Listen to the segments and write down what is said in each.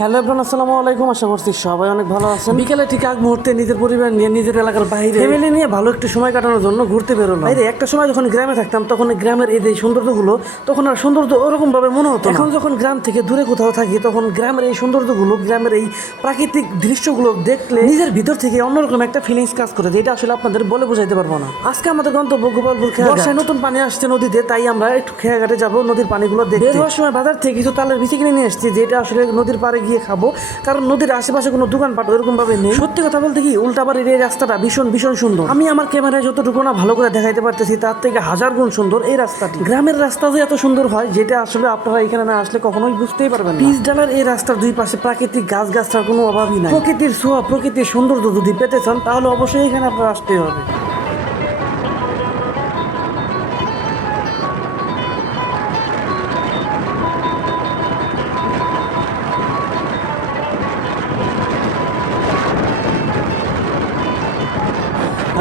Hello everyone, আসসালামু আলাইকুম। আশা করছি সবাই অনেক ভালো আছেন। বিকেলে ঠিক আগ মুহূর্তে নিজের পরিবার নিয়ে নিজের এলাকার বাইরে ফ্যামিলি নিয়ে ভালো একটু সময় কাটানোর জন্য ঘুরতে বেরোলাম। বাইরে একটা সময় যখন গ্রামে থাকতাম তখন গ্রামের এই যে সৌন্দর্যগুলো তখন আর সৌন্দর্য ওরকম ভাবে মনে হতো না। এখন যখন গ্রাম থেকে দূরে কোথাও থাকি তখন গ্রামের এই সৌন্দর্যগুলো, গ্রামের এই প্রাকৃতিক দৃশ্যগুলো দেখলে নিজের ভিতর থেকে অন্যরকম একটা ফিলিংস কাজ করে, যেটা আসলে আপনাদের বলে বোঝাইতে পারবো না। আজকে আমাদের গন্তব্য গোপালপুর খেয়াঘাট। বর্ষায় নতুন পানি আসছে নদীতে, তাই আমরা একটু খেয়াঘাটে যাবো নদীর পানিগুলো দেখতে। বের হওয়ার সময় বাজার থেকে কিছু তালের বিচি কিনে নিয়ে আসছি, যেটা আসলে নদীর পাড়ে গিয়ে খাবো, কারণ নদীর আশেপাশে কোনো দোকানপাট ওরকম ভাবে নেই। সত্যি কথা বলতে কি, উল্টাবাড়ির এই রাস্তাটা ভীষণ ভীষণ সুন্দর। আমি আমার ক্যামেরায় যতটুকু না ভালো করে দেখাইতে পারতেছি তার থেকে হাজার গুণ সুন্দর এই রাস্তাটি। গ্রামের রাস্তা যে এত সুন্দর হয়, যেটা আসলে আপনারা এখানে না আসলে কখনোই বুঝতেই পারবেন না। পিচ ডালার এই রাস্তার দুই পাশে প্রাকৃতিক গাছ গাছটার কোনো অভাবই নাই। প্রকৃতির ছোঁয়া, প্রকৃতির সৌন্দর্য যদি পেতে চান তাহলে অবশ্যই এখানে আপনারা আসতেই হবে।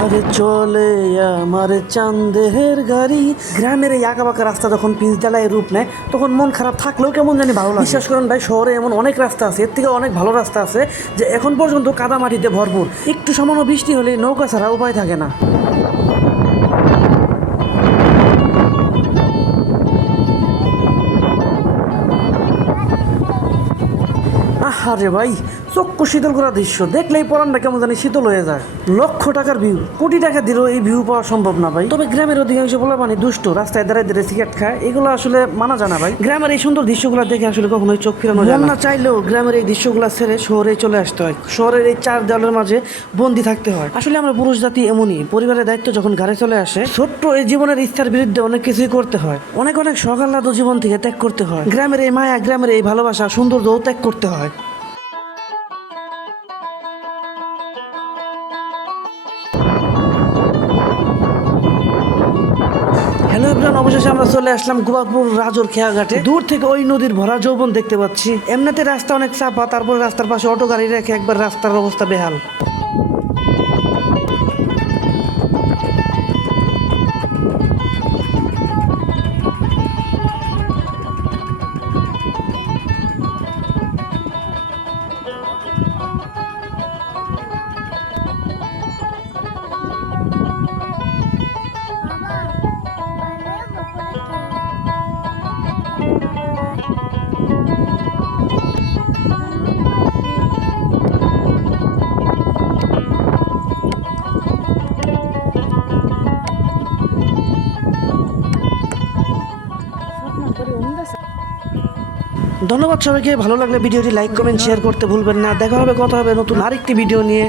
আরে চলে আমার চাঁদের গাড়ি। গ্রামের এই আঁকাবাঁকা রাস্তা যখন পিচ ডালায় রূপ নেয় তখন মন খারাপ থাকলেও কেমন জানি ভালো লাগে। বিশ্বাস করেন ভাই, শহরে এমন অনেক রাস্তা আছে, এর থেকে অনেক ভালো রাস্তা আছে যে এখন পর্যন্ত কাদা মাটিতে ভরপুর। একটু সামান্য বৃষ্টি হলে নৌকা ছাড়া উপায় থাকে না। আরে ভাই, চক্ষু শীতল করা দৃশ্য দেখলেই পরানটা কেমন জানি শীতল হয়ে যায়। লক্ষ টাকার ভিউ, কোটি টাকা দিলেও এই ভিউ পাওয়া সম্ভব না ভাই। তবে গ্রামের অধিকাংশ পোলাপানি দুষ্ট, রাস্তায় দাঁড়ায় দাঁড়ায় সিগারেট খায়, এগুলো আসলে মানা জানা ভাই। গ্রামের এই সুন্দর দৃশ্যগুলো দেখে আসলে কখনোই চোখ ফিরানো যায় না। চাইলেও গ্রামের এই দৃশ্যগুলো ছেড়ে শহরে চলে আসতে হয়, শহরের এই চার দেওয়ালের মাঝে বন্দি থাকতে হয়। আসলে আমরা পুরুষ জাতি এমনই, পরিবারের দায়িত্ব যখন ঘাড়ে চলে আসে ছোট্ট এই জীবনের ইচ্ছার বিরুদ্ধে অনেক কিছুই করতে হয়, অনেক অনেক সকাল্লাদ জীবন থেকে ত্যাগ করতে হয়। গ্রামের এই মায়া, গ্রামের এই ভালোবাসা, সৌন্দর্যও ত্যাগ করতে হয়। হ্যালো এভরিওয়ান, অবশেষে আমরা চলে আসলাম গোপালপুর রাজোর খেয়াঘাটে। দূর থেকে ওই নদীর ভরা যৌবন দেখতে পাচ্ছি। এমনিতে রাস্তা অনেক চাপা, তারপর রাস্তার পাশে অটো গাড়ি রেখে একবার রাস্তার অবস্থা বেহাল। ধন্যবাদ সবাইকে। ভালো লাগলে ভিডিওটি লাইক, কমেন্ট, শেয়ার করতে ভুলবেন না। দেখা হবে, কথা হবে নতুন আরেকটি ভিডিও নিয়ে।